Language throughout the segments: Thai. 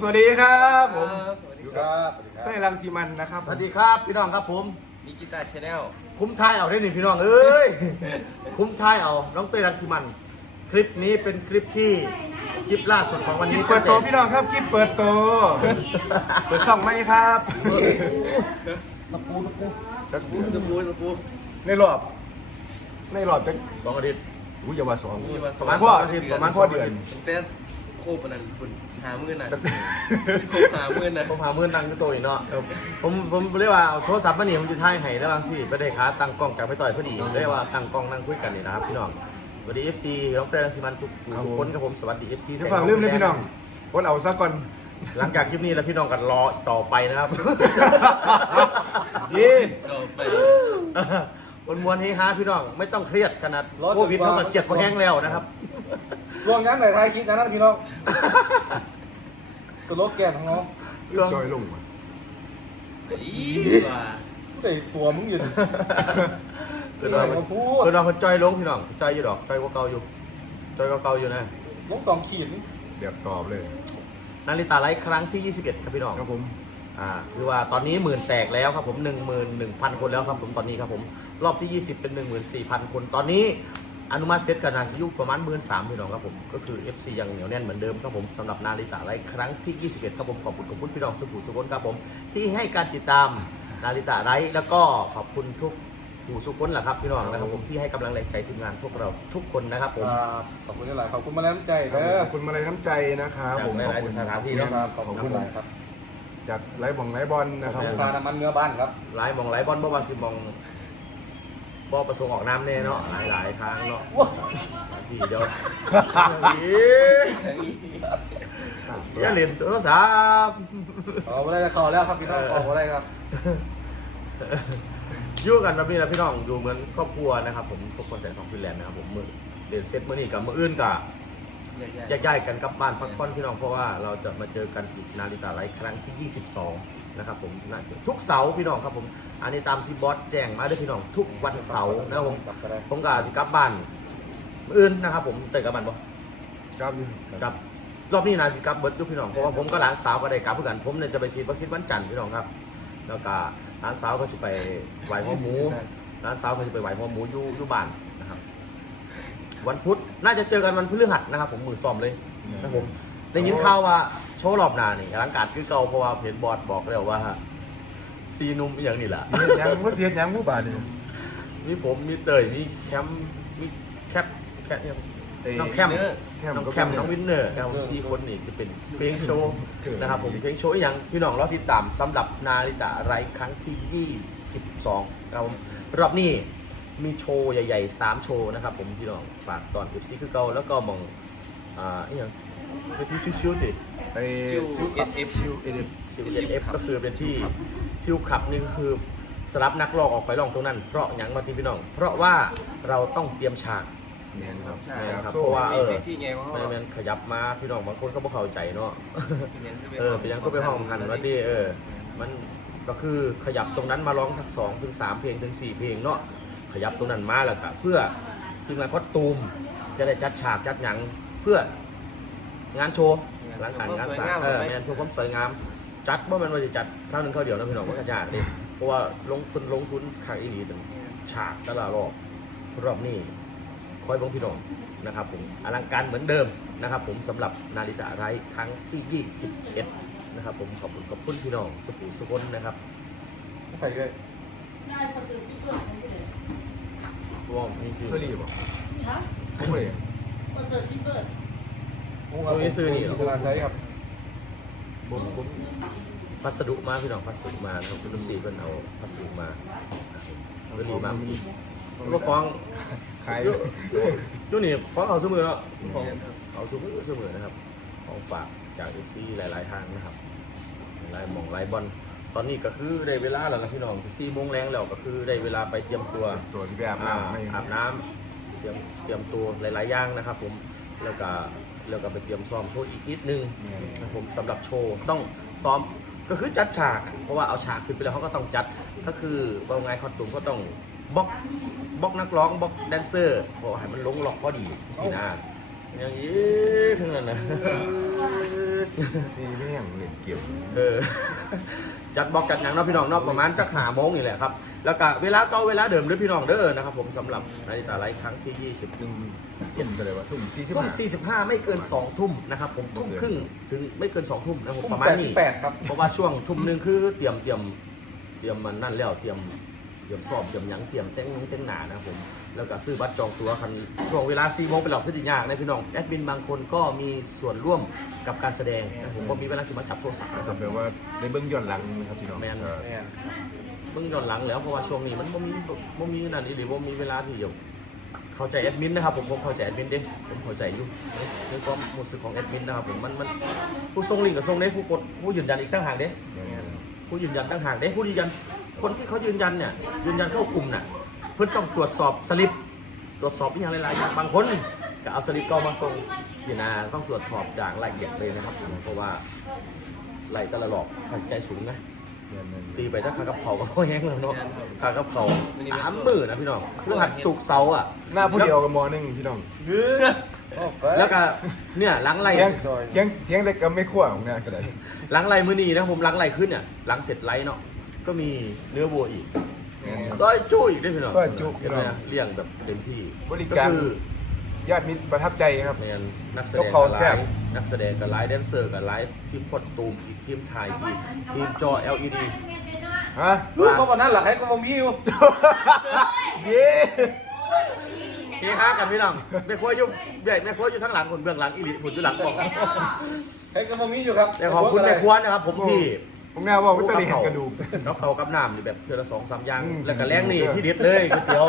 สวัสดีครับผมสวัสดีครับสวัสดีคเต้ยรับรังสีมันนะครับสวัสดีครับพี่น้องครับผมมีกีตาร์ชาแนลคุ้มท้ายเอาได้หนึ่งพี่น้องเอ้ยคุ้มท้ายเอาน้องเต้ยรังสิมัน คลิปนี้เป็นคลิปที่คลิปล่าสุดของวันคลินี้ปเปิดโตพี่น้องครับคลิปเปิดโตเปิดช่องไหมครับตะปูตะปูจักตะปูตะปูในรอบในรอบจะสองอาทิตย์อุ้ยอย่าว่าสองมีมาสปองระมาณพ่อประมาณพ่อเดือนแต่ โคบอันนั้นคุณหามื่นน่ะโคบหามื่นน่ะผมหาเมื่อนั่งที่โตะอีกเนาะผมผมเรียกว่าเอาโทรศัพท์มานี่ผมจะถ่ายให้แล้วบางสิไปได้ขาตั้งกล้องกับไปต่อยพอดีเรียกว่าตั้งกล้องนั่งคุยกันนี่นะครับพี่น้องสวัสดี FC น้องเต้ยรังสิมันทุกทุกคนครับผมสวัสดี FC จะฟังลืมเลยพี่น้องวันเอาซะก่อนหลังจากคลิปนี้แล้วพี่น้องกันรอต่อไปนะครับยี่ก็ไปมวนมวนๆเฮฮาพี่น้องไม่ต้องเครียดขนาดโควิดเท่ากับเกียดก็แห้งแล้วนะครับ ช่วงนั้นไหนทายคลิปนั้นนะพี่น้องสโลแกนของน้องช่วงจอยลงมาอีว่าผู้ใดตัวมึงอยู่เกิดเรามาพูดเกิดเราคนจอยลงพี่น้องจอยอยู่ดอกจอยกว่าเก่าอยู่จอยกว่าเก่าอยู่นะลงสองขีดนี่เดี๋ยวตอบเลยนาฬิตาไลฟ์ครั้งที่ 21 ครับพี่น้องครับผมอ่าคือว่าตอนนี้หมื่นแตกแล้วครับผม 1 1 0 0 0 คนแล้วครับผมตอนนี้ครับผม รอบที่ 20 เป็น 14,000 คนตอนนี้ อนุมัติเซตกันนาซิยุประมาณ1 3 0 0 0พี่น้องครับผม ก็คือ FC ยังเหนียวแน่นเหมือนเดิมครับผมสำหรับนาฬิตาไลฟ์ครั้งที่ 21 ครับผม ขอบคุณขอบคุณพี่น้องสุขุมสุขนครับผม ที่ให้การติดตามนาฬิตาไลฟ์แล้วก็ขอบคุณทุกผู้สุขนแหละครับพี่น้องนะครับผมที่ให้กำลังแรงใจทีมงานพวกเราทุกคนนะครับผม ครับขอบคุณหลายๆขอบคุณมาแล้วน้ำใจเด้อขอบคุณมาเลยน้ำใจนะครับผมจากหขอบลายๆคุณสถานที่คเนาะรับขอบคุณหลายครับจากไลฟ์บองไลฟ์บอลนะครับขอบคุณซาน้ำมันเนื้อบ้านครับ หลายหมองหลายบอลบ่ว่าสิมอง บ่ประสงค์ออกน้ำแน่เนาะหลายหลายๆทางเนาะทีเดียวอย่าเล่นโทรศัพท์ขอมาได้ขอแล้วครับพี่น้องขอมาได้ครับอยู่กันแบบนี้แหละพี่น้องอยู่เหมือนครอบครัวนะครับผมทุกคนแสนของฟินแลนด์นะครับผมมือเรียนเซตมื้อนี้กับมื้ออื่นกับ ใหญ่ย้ายๆกันกลับบ้านพักผ่อนพี่น้องเพราะว่าเราจะมาเจอกันอีกนาฬิตาไลฟ์ครั้งที่ 22 นะครับผมน่าจะทุกเสาร์พี่น้องครับผมอันนี้ตามที่บอสแจ้งมาด้วยพี่น้องทุกวันเสาร์นะครับผมกลับก็ได้ผมก็อาจจะกลับบ้านมื้ออื่นนะครับ ผมเตยกลับบ้านบ่ครับกลับรอบนี้นาสิกลับเบิร์ดอยู่พี่น้องเพราะว่าผมก็หลานสาวก็ได้กลับเพื่อกันผมเนี่ยจะไปฉีดวัคซีนวันจันทร์พี่น้องครับ แล้วก็หลานสาวก็จะไปไหวหัวหมูหลานสาวก็จะไปไหวหัวหมูอยู่อยู่บ้านนะครับ วันพุธน่าจะเจอกันวันพฤหัสนะครับผมมือซ้อมเลยนะครับผมได้ยินข่าวว่าโชว์รอบหน้านี่ร่างกายคือเก่าเพราะว่าเพจบอร์ดบอกแล้วว่าซีนุ่มอหย่างนี้แหละเรียนยังว่าเรียนยังผู้บาดนี่มีผมมีเตยมีแคมมีแคปแคปเนี่ยเอ้ยน้องแคมแคมน้องก็แคมเป็นน้องวินเนอร์ครับผมสี่คนนี่จะเป็นเพลงโชว์นะครับผมเพลงโชว์อีกอย่างพี่น้องรอติดตามสำหรับนาฬิตาไรครั้งที่ 22ครับผมรอบนี้ มีโชว์ใหญ่ๆ 3 โชว์นะครับผมพี่น้องฝากตอน FC คือเก่าแล้วก็มองอ่าอีกอย่างเป็นที่ชิวๆดิไปชิว NF ชิวเอเดชิวเอฟก็คือเป็นที่ชิวขับนี่ก็คือสลับนักลอกออกไปลองตรงนั้น เพราะอย่างมาที่พี่น้อง เพราะว่าเราต้องเตรียมฉาก แมนครับใช่แม่นคครัรับบเพราะว่าเออที่ไงว่าไม่แม่นขยับมาพี่น้องบางคนเขาบ่เข้าใจเนาะเออไปยังก็ไปห้องหันว่าที่เออ มันก็คือขยับตรงนั้นมาร้องสักสองถึงสามเพลงถึงสี่เพลงเนาะ ขยับตรงนั้นมาแล้วครับเพื่อทีมงานคอสตูมจะได้จัดฉากจัดหยังเพื่องานโชว์หลังหันงานสากเออแมนเพื่อความสวยงาม จัดว่ามันว่าจะจัดข้าวหนึ่งข้าวเดียวนะพี่น้องว่าขยากเลยเพราะว่าลงทุนลงทุนขายอีหลีเป็นฉากแต่ละรอบรอบนี้คอยเบงพี่น้องนะครับผมอลังการเหมือนเดิมนะครับผมสำหรับนาฬิตาไรครั้งที่ 21 นะครับผมขอบคุณขอบคุณพี่น้องสุขุสุขนนะครับไปเลยได้พอซื้อที่เปิด ให้เลยร่วมนี่คือเพื่อรีบอะฮะผมเลยพอซื้อที่เปิดผมครับผมกิษณาใช้ครับผมผมพัสดุมาพี่น้องพัสดุมานะครับคุณลุงสีเพิ่นเอาพัสดุมาเพิ่นดีมากแล้วก็ฟ้องขายยูยูนี่ฟ้องเอาเสมอเนาะฟ้องเอาเสมอเสมอนะครับ ของฝากจากเอฟซีหลาย ๆ ทางนะครับหลายหมองหลายบอล ตอนนี้ก็คือได้เวลาแล้วนะพี่น้องสี่โมงแรงแล้วก็คือได้เวลาไปเตรียมตัวตัวที่แบบอาน้ำไม่อาบน้ำเตรียมเตรียมตัวหลายๆอย่างนะครับ ผมแล้วก็แล้วก็ไปเตรียมซ้อมโชว์อีกนิดนึงนะครับผมสำหรับโชว์ต้องซ้อมก็คือจัดฉากเพราะว่าเอาฉากขึ้นไปแล้วเขาก็ต้องจัดก็คือว่าไงคอนตุมก็ต้องบล็อกบล็อกนักร้องบล็อกแดนเซอร์เพราะว่าให้มันลงล็อกพอดีสินะอย่างนี้ทั้งนั้นนะ นี่ไม่อย่างเล่นเกี่ยว เออ จัดบอกจัดอย่างเนาะพี่น้องเนาะประมาณจักหาโมงนี่แหละครับ แล้วก็เวลาเก่าเวลาเดิมเด้อพี่น้องเด้อนะครับผมสำหรับนาฬิกาไลฟ์ครั้งที่ 20ตึงเห็นไปเลยว่าทุ่มสี่สิบทุ่มห้า45ไม่เกิน 2 ทุ่มนะครับผมทุ่มครึ่งถึงไม่เกิน 2 ทุ่มนะครับผมทุ่มประมาแปณดสินี้บแปดครับเพราะว่าช่วงทุ่มหนึงคือเตรียมเตรียมเตรียมมันนั่นแล้วเตรียมเตรียมสอบเตรียมหยังเตรียมเต้งนงเต้งหนานะครับผม แล้วก็ซื้อบัตรจองตั๋วคันช่วงเวลา4โมงเป็นหลักพฤติยากนะพี่น้องแอดมินบางคนก็มีส่วนร่วมกับการแสดงนะผมก็มีเวลาที่มาจับโทรศัพท์นะคก็รับแปลว่าในเบื้องย้อนหลังนะครับพี่น้องแม่นเออเนี่ยเบิ่งย้อนหลังแล้วเพราะว่าช่วงนี้มันบ่มีบ่มีนั่นอีหรือบ่มีเวลาที่จะเข้าใจแอดมินนะครับผมผมเข้าใจแอดมินเด้ผมเข้าใจอยู่ในความรู้สึกของแอดมินนะครับผมมันมันผู้ส่งลิงก์กับส่งเด้ผู้กดผู้ยืนยันอีกต่างหากเด้ผู้ยืนยันต่างหากเด้ผู้ยืนยันคนที่เขายืนยันเนี่ยยืนยันเข้ากลุ่มน่ะ เพื่อต้องตรวจสอบสลิป ตรวจสอบอีกอย่างหลายๆอย่างบางคนก็เอาสลิปเก็มาส่งสินาต้องตรวจสอบอย่างละเอียดเลยนะครับผมเพราะว่าไหลแต่ละหลอกค่าใช้จ่ายสูงนะตีไปถ้าค่ากับเขาก็แห้งแล้วเนาะค่ากับเขาสามหมื่นนะพี่น้องเรื่องหัดสุกร์เสาร์อะหน้าผู้เดียวกับมอหนึ่งพี่น้องแล้วก็เนี่ยหลังไหลเทียงเทียงเทียงแต่ก็ไม่ขั้วของงานก็ได้หลังไหลมือนีนะผมหลังไหลขึ้นเนี่ยหลังเสร็จไลฟ์เนาะก็มีเนื้อวัวอีก ซอยจุ้อีกด้วยพี่น้องซอยจุ๊เห็นไหมนะเลี้ยงแบบเต็มที่บริการก็คือ ญาติมิตรประทับใจครับ แมนนักแสดยงกเขากับไลแซ่บฟ์นักแสดงกับไลฟ์แดนเซอร์กับไลฟ์ทีมกดตูมอีกทีมถ่ายอีกทีมจอ LED ฮะรู้เพราะวันนั้นหลักให้ก็มมีอยู่ เย้เฮฮากันพี่น้องแม่ครัวอยู่ใหญ่แม่ครัวอยู่ทั้งหลังคนเบื้องหลังอีลิทหุ่นอยู่หลังกล้องให้ก็มมีอยู่ครับแต่ขอบคุณแม่ครัวนะครับ ผมที่ ผมน่าว่าวิตเตอร์เห็นกระดูกนอกเขากับน้ำนี่แบบเทือละสองสามอย่าง อืม แล้วก็แรงนี่ที่เด็ดเลยก๋วยเตี๋ยว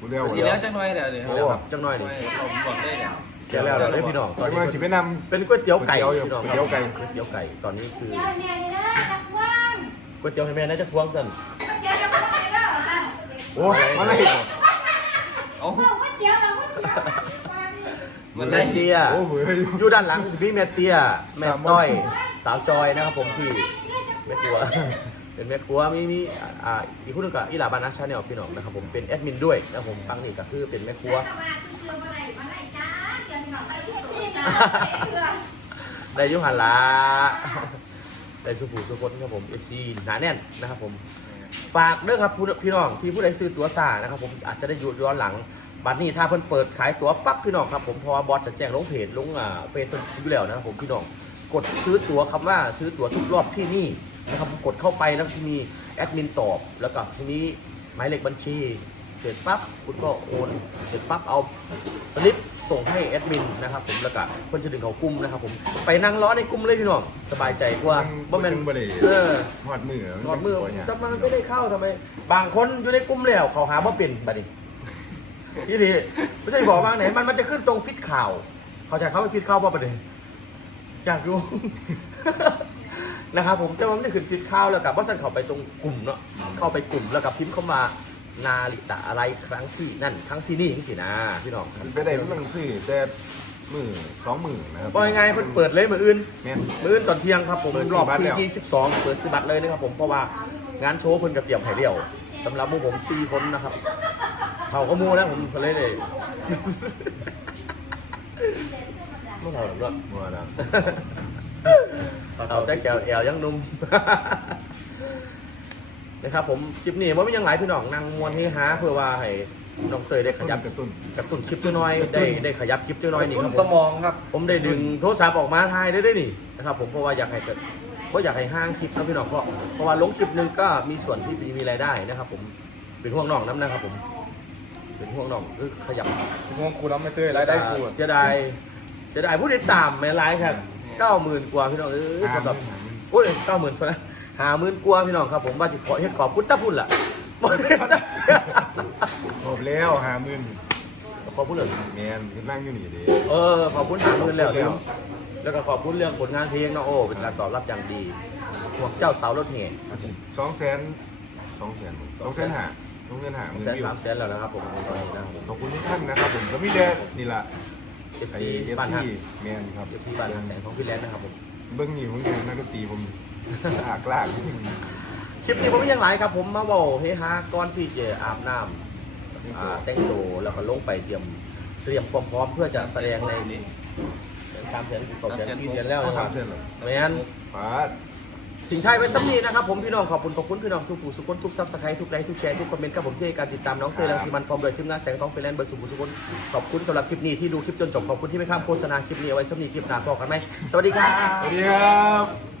กูเรียกว่าอีแล้วจังน้อยแล้วเดี๋ยวแล้วครับจังน้อยนี่เราบอกได้เนี่ยเดี๋ยวแล้วเราได้พี่น้องตอนกำนี้ลังจะไปนเป็นก๋วยเตี๋ยวไก่ก๋วยพี่น้องเตี๋ยวไก่ก๋วยเตี๋ยวไก่ตอนนี้คือได้แน่เลยนะจักรวาลก๋วยเตี๋ยวให้แม่น่าจะพวงสันเดี๋ยวจะมาไปแล้วำโอ้มาเลยเอ้าบอกว่าเดี๋ยวเราไม่ได้มันได้เตี้ยโอ้โห อยู่ด้านหลังคือสิพี่แม่เตี้ยแม่ต้อย สาวจอยนะครับผมที่ แม่ครัว เป็นแม่ครัวมีมีอ่าอีกคนหนึงก็อีหลาบานาชาแนลพี่น้องนะครับผมเป็นแอดมินด้วยนะครับผมฟังนี่ก็คือเป็นแม่ครัวได้อยุหันละได้สุภูสุคนครับผม FC หนาแน่นนะครับผมฝากเด้อครับผู้พี่น้องที่ผู้ใดซื้อตั๋วซานะครับผมอาจจะได้ยุย้อนหลังบัดนี้ถ้าเพิ่นเปิดขายตั๋วปั๊บพี่น้องครับผมเพราะว่าบอสจะแจ้งลงเพจลงอ่าเฟซเพิ่นอยู่แล้วนะครับผมพี่น้องกดซื้อตั๋วคำว่าซื้อตั๋วทุกรอบที่นี่ นะครับผมกดเข้าไปแล้วจะมีแอดมินตอบแล้วก็ทีนี้หมายเลขบัญชี เสร็จปั๊บคุณก็โอนเสร็จปั๊บเอาสลิปส่งให้แอดมินนะครับผมแล้วก็คนจะดึงเขากลุ่มนะครับผมไปนั่งล้อในกลุ่มเลยพี่น้องสบายใจกว่าบ่แม่นบ่ได้เออหอดมือหลอดมือทำไมไม่ได้เข้าทำไม บางคนอยู่ในกลุ่มแล้วเขาหาว่าเป็นบัดนี้ยี่ดีไม่ใช่บอกว่าไหนมันมันจะขึ้นตรงฟิตข่าว เขาจะเข้าไปฟิตข่าวป่ะประเด็นอยากรู้ นะครับผมแต่ว่าไม่ได้ขึ้นฟิตข่าวแล้วกับว่าสั่นเข้าไปตรงกลุ่มเนาะเข้าไปกลุ่มแล้วกับพิมพ์เข้ามานาลิตะอะไรครั้งที่นั่นครั้งที่นี่สินะพี่น้องไปได้มันซื้อแต่มือสองมือนะครับบอกยังไงเพิ่นเปิดเลยมืออื่นแม่นมื้อตอนเที่ยงครับผมเปิดรอบซื้อบัตรแล้วที่22เปิดซื้อบัตรเลยนะครับผมเพราะว่างานโชว์เพิ่นกับเตรียมไผ่เดี่ยวสำหรับพวกผม4คนนะครับเขาก็มูแล้วผมก็เลยเลยไม่เท่าหรอกเนาะมัวนะ เอาแต่แก้วแอวยังหนุ่ม นะครับผมคลิปนี้ว่ามียังหลายพี่น้องนั่งมวนเฮฮาเพื่อว่าให้น้องเตยได้ขยับกระตุ้น กระตุ้นคลิปจักหน้อยได้ได้ขยับคลิปจักหน้อยนี่คุคณรับผสมมองครับผมได้ดึงโทรศัพท์ออกมาถ่ายได้ด้วยนี่นะครับผมเพราะว่าอยากให้เกิดเพราะอยากให้ห้างคลิปนะพี่น้องเพราะเพราะว่าลงคลิปหนึงก็มีส่วนที่มีรายได้นะครับ ผมเป็นห่วงน้องน้ำนะครับ ผม เป็นห่วงน้องคือขยับงงครูน้ำไม่เตื้อรายได้ครูเสียดายเสียดายผู้ติดตามไม่ไลค์ครับ เก้าหมื่นกว่าพี่น้องเออสำหรับอุ้ยเก้าหมื่นใช่ไหมหาหมื่นกว่าพี่น้องครับผมว่าจะขอเฮ็ดขอบคุณตาพุ่นล่ะบ่ได้จ้ะจบแล้วหาหมื่นขอบคุณเลยแมนนั่งอยู่นี่ดีเออขอบคุณหาหมื่นแล้วขอบคุณแล้วแล้วก็ขอบคุณเรื่องผลงานเพลงเนาะโอ้เป็นการตอบรับอย่างดีพวกเจ้าสาวรถแห่สองแสนสองแสนสองแสนหาสองแสนหาแสนสามแสนแล้วนะครับผมตอนนี้นะครับผมขอบคุณทุกท่านนะครับผมก็มีแต่นี่ล่ะ เอฟไอซีเอฟบ้านฮักซีแมนครับเอฟซีบ้านฮักแสงของพี่แลนด์นะครับผม เบิ้งนี่ผมเรียนนักดนตรีผมลากลากคลิปนี้ผมมีอย่างไรครับ ผมมาบอกเฮฮาก่อนที่จะอาบน้ำอ่าแต่งตัวแล้วก็ลงไปเตรียมเตรียมความพร้อมเพื่อจะแสดงในสามแสนต่อแสนสี่แสนแล้วนะครับไม่งั้นปาด ทิ้งท้ายไว้สักนี้นะครับผมพี่น้องขอบคุณขอบคุณพี่น้องทุกผู้สุขคนทุกซับสไครต์ทุกไลค์ทุกแชร์ทุกคอมเมนต์กับผมที่ให้การติดตามน้องเตยรังสีมันพร้อมโดยทีมงานแสงทองไฟแลนด์เบอร์สุขุมสุขคนขอบคุณสำหรับคลิปนี้ที่ดูคลิปจนจบขอบคุณที่ไม่ข้ามโฆษณาคลิปนี้เอาไว้สักนี้คลิปหน้าพอกันไหมสวัสดีครับ สวัสดีครับ